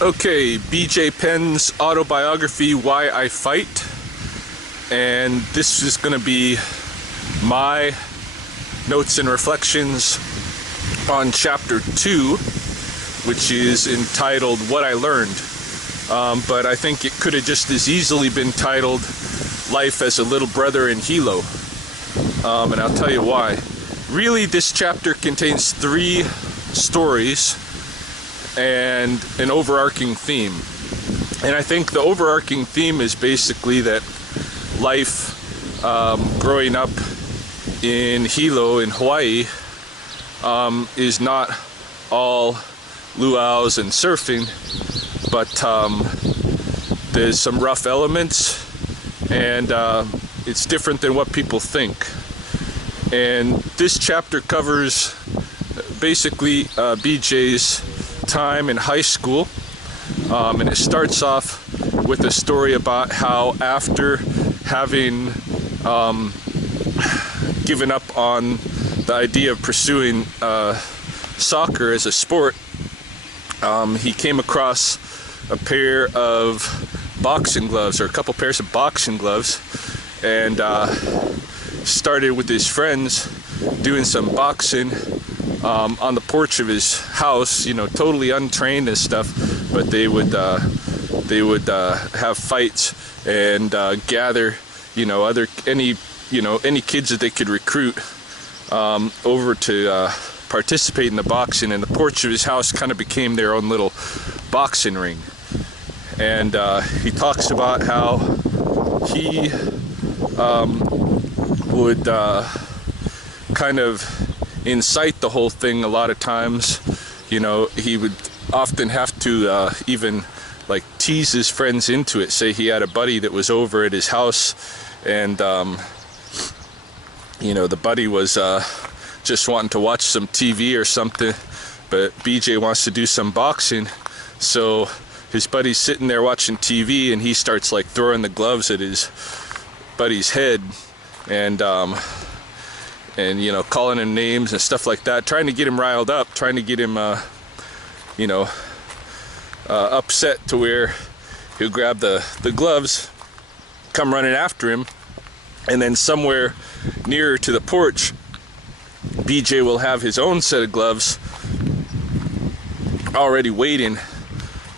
Okay, B.J. Penn's autobiography, Why I Fight. And this is going to be my notes and reflections on Chapter 2, which is entitled What I Learned. But I think it could have just as easily been titled Life as a Little Brother in Hilo. And I'll tell you why. Really, this chapter contains 3 stories and an overarching theme. And I think the overarching theme is basically that life growing up in Hilo in Hawaii is not all luau's and surfing, but there's some rough elements, and it's different than what people think. And this chapter covers basically BJ's time in high school, and it starts off with a story about how after having given up on the idea of pursuing soccer as a sport, he came across a pair of boxing gloves, or a couple pairs of boxing gloves, and started with his friends doing some boxing on the porch of his house, totally untrained and stuff, but they would have fights and gather, any kids that they could recruit over to participate in the boxing, and the porch of his house kind of became their own little boxing ring. And he talks about how he would kind of incite the whole thing a lot of times. He would often have to even like tease his friends into it. Say he had a buddy that was over at his house, and the buddy was just wanting to watch some TV or something, but BJ wants to do some boxing, so his buddy's sitting there watching TV, and he starts like throwing the gloves at his buddy's head, and calling him names and stuff like that, trying to get him riled up, trying to get him upset to where he'll grab the gloves, come running after him, and then somewhere nearer to the porch, BJ will have his own set of gloves already waiting,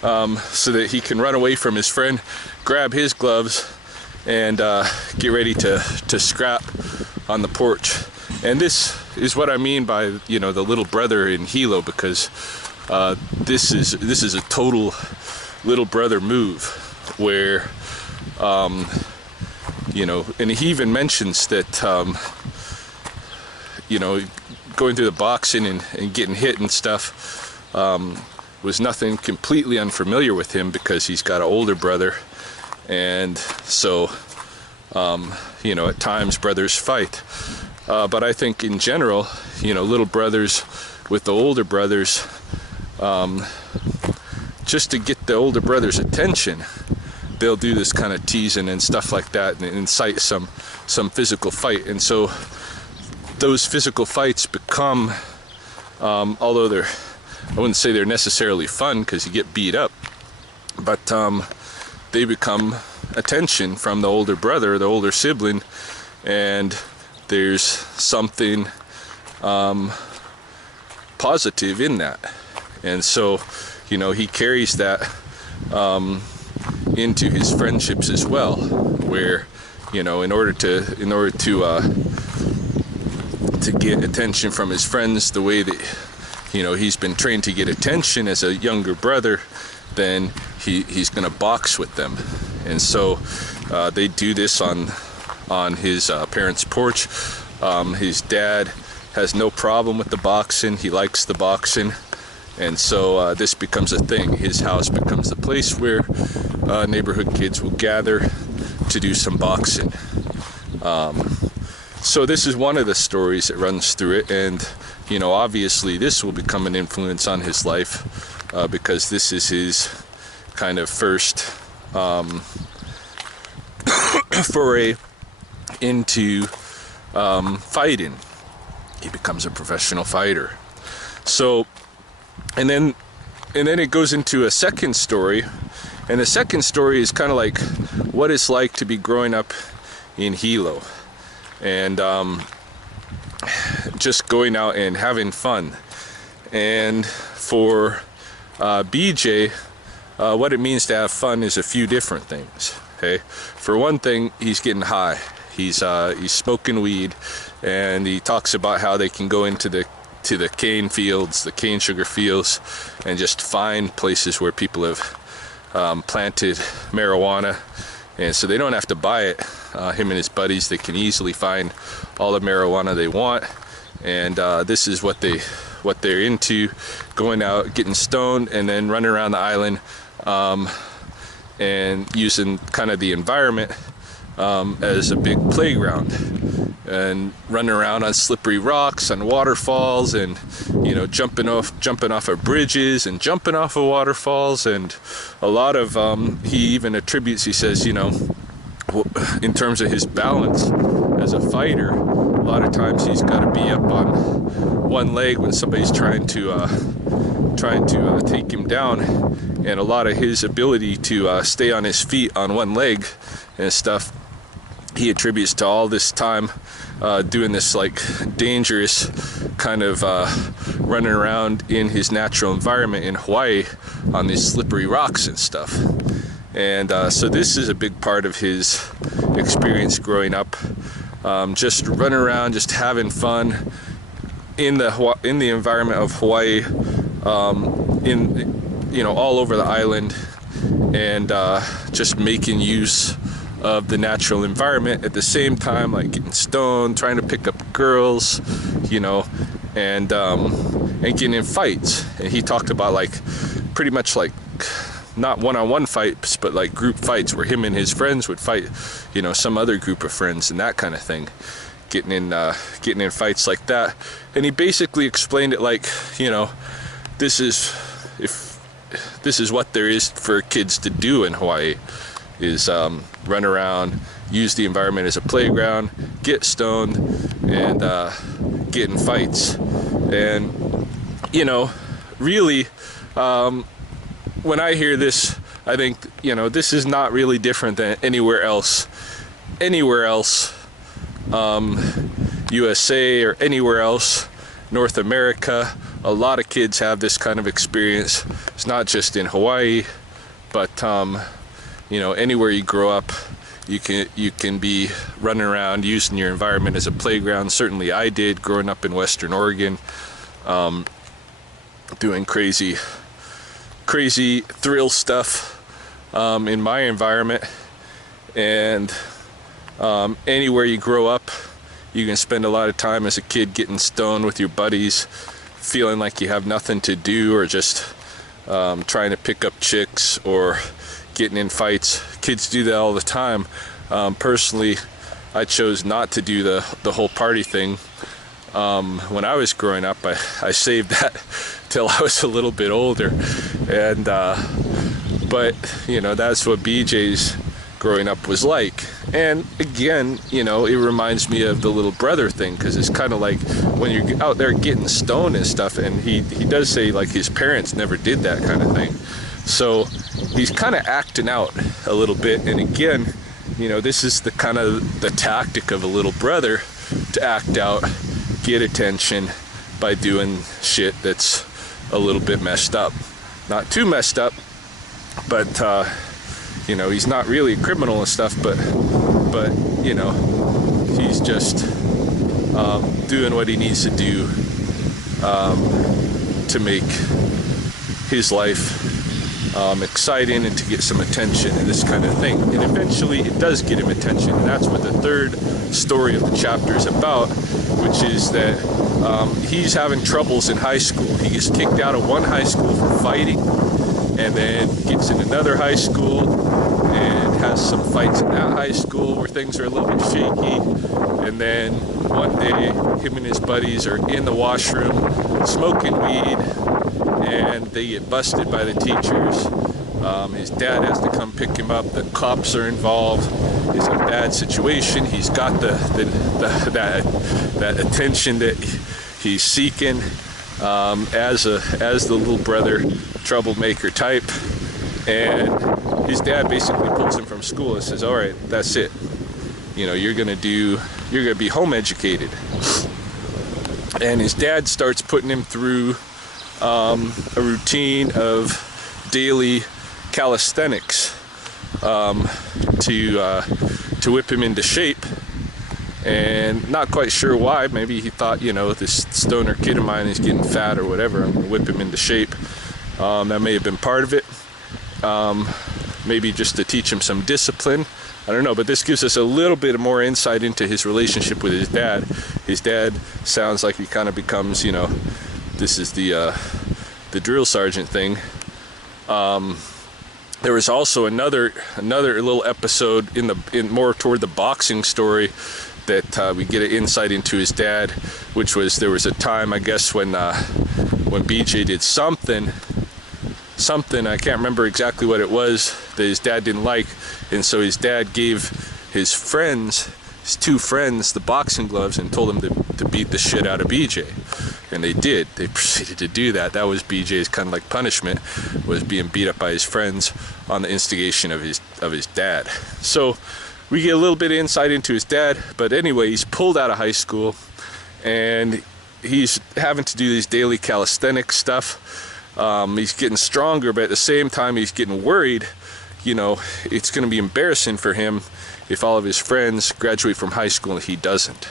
so that he can run away from his friend, grab his gloves, and get ready to scrap on the porch. And this is what I mean by the little brother in Hilo, because this is a total little brother move, where and he even mentions that going through the boxing and getting hit and stuff was nothing completely unfamiliar with him, because he's got an older brother, and so at times brothers fight. But I think in general, little brothers with the older brothers, just to get the older brother's attention, they'll do this kind of teasing and stuff like that, and incite some physical fight. And so those physical fights become, although I wouldn't say they're necessarily fun because you get beat up, but they become attention from the older brother, the older sibling, and there's something positive in that. And so he carries that into his friendships as well, where in order to get attention from his friends the way that he's been trained to get attention as a younger brother, then he's going to box with them. And so they do this on his parents' porch. His dad has no problem with the boxing. He likes the boxing, and so this becomes a thing. His house becomes the place where neighborhood kids will gather to do some boxing. So this is one of the stories that runs through it, and obviously this will become an influence on his life, because this is his kind of first foray into fighting. He becomes a professional fighter. So, and then and then it goes into a second story, and the second story is kind of like what it's like to be growing up in Hilo, and just going out and having fun. And for BJ, what it means to have fun is a few different things. Okay, for one thing, he's getting high. He's smoking weed, and he talks about how they can go into the cane fields, the cane sugar fields, and just find places where people have planted marijuana, and so they don't have to buy it. Him and his buddies, they can easily find all the marijuana they want, and this is what they're into: going out, getting stoned, and then running around the island, and using kind of the environment as a big playground, and running around on slippery rocks, on waterfalls, and jumping off of bridges and jumping off of waterfalls. And a lot of he even attributes, he says, in terms of his balance as a fighter, a lot of times he's got to be up on one leg when somebody's trying to take him down, and a lot of his ability to stay on his feet on one leg and stuff, he attributes to all this time doing this like dangerous kind of running around in his natural environment in Hawaii on these slippery rocks and stuff. And so this is a big part of his experience growing up, just running around, just having fun in the environment of Hawaii, all over the island, and just making use of the natural environment at the same time, like getting stoned, trying to pick up girls, and getting in fights. And he talked about like pretty much like not one-on-one fights, but like group fights where him and his friends would fight, some other group of friends and that kind of thing, getting in fights like that. And he basically explained it like, this is what there is for kids to do in Hawaii, is run around, use the environment as a playground, get stoned, and get in fights. And really, when I hear this, I think this is not really different than anywhere else, USA or anywhere else, North America. A lot of kids have this kind of experience. It's not just in Hawaii, but anywhere you grow up, you can be running around using your environment as a playground. Certainly I did, growing up in Western Oregon, doing crazy thrill stuff in my environment. And anywhere you grow up, you can spend a lot of time as a kid getting stoned with your buddies, feeling like you have nothing to do, or just trying to pick up chicks or getting in fights. Kids do that all the time. Personally, I chose not to do the whole party thing when I was growing up. I saved that till I was a little bit older, and but that's what BJ's growing up was like. And again, it reminds me of the little brother thing, because it's kind of like when you're out there getting stoned and stuff, and he does say like his parents never did that kind of thing. So he's kind of acting out a little bit. And again, this is the kind of the tactic of a little brother, to act out, get attention by doing shit that's a little bit messed up. Not too messed up, but he's not really a criminal and stuff, but he's just doing what he needs to do to make his life exciting and to get some attention and this kind of thing. And eventually it does get him attention, and that's what the third story of the chapter is about, which is that he's having troubles in high school. He gets kicked out of one high school for fighting, and then gets in another high school and has some fights in that high school where things are a little bit shaky. And then one day, him and his buddies are in the washroom smoking weed, and they get busted by the teachers. His dad has to come pick him up. The cops are involved. It's a bad situation. He's got that attention that he's seeking as the little brother, troublemaker type, and his dad basically pulls him from school and says, all right, that's it. You know, you're gonna be home educated. And his dad starts putting him through a routine of daily calisthenics to whip him into shape. And not quite sure why. Maybe he thought, you know, this stoner kid of mine is getting fat or whatever, I'm gonna whip him into shape. That may have been part of it. Maybe just to teach him some discipline. I don't know, but this gives us a little bit more insight into his relationship with his dad. His dad sounds like he kind of becomes, you know, this is the drill sergeant thing. There was also another little episode in more toward the boxing story that we get an insight into his dad, which was there was a time, I guess, when BJ did something, I can't remember exactly what it was, that his dad didn't like, and so his dad gave his two friends, the boxing gloves and told them to beat the shit out of BJ. And they did. They proceeded to do that. That was BJ's kind of like punishment, was being beat up by his friends on the instigation of his dad. So we get a little bit of insight into his dad, but anyway, he's pulled out of high school and he's having to do these daily calisthenics stuff. He's getting stronger, but at the same time he's getting worried. You know, it's going to be embarrassing for him if all of his friends graduate from high school and he doesn't.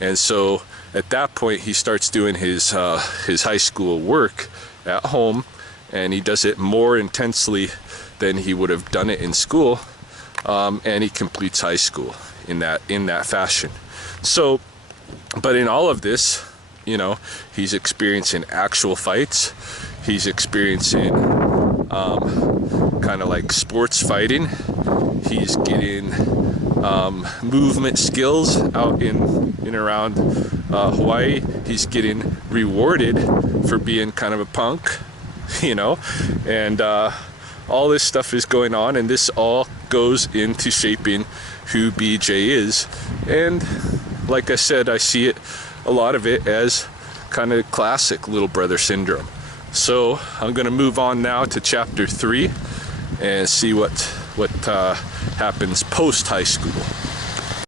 And so at that point he starts doing his high school work at home, and he does it more intensely than he would have done it in school, and he completes high school in that fashion. So, but in all of this, you know, he's experiencing actual fights. He's experiencing kind of like sports fighting. He's getting movement skills out in around Hawaii. He's getting rewarded for being kind of a punk, you know, and all this stuff is going on, and this all goes into shaping who BJ is. And like I said, I see it, a lot of it, as kind of classic little brother syndrome. So I'm going to move on now to chapter 3 and see what happens post high school.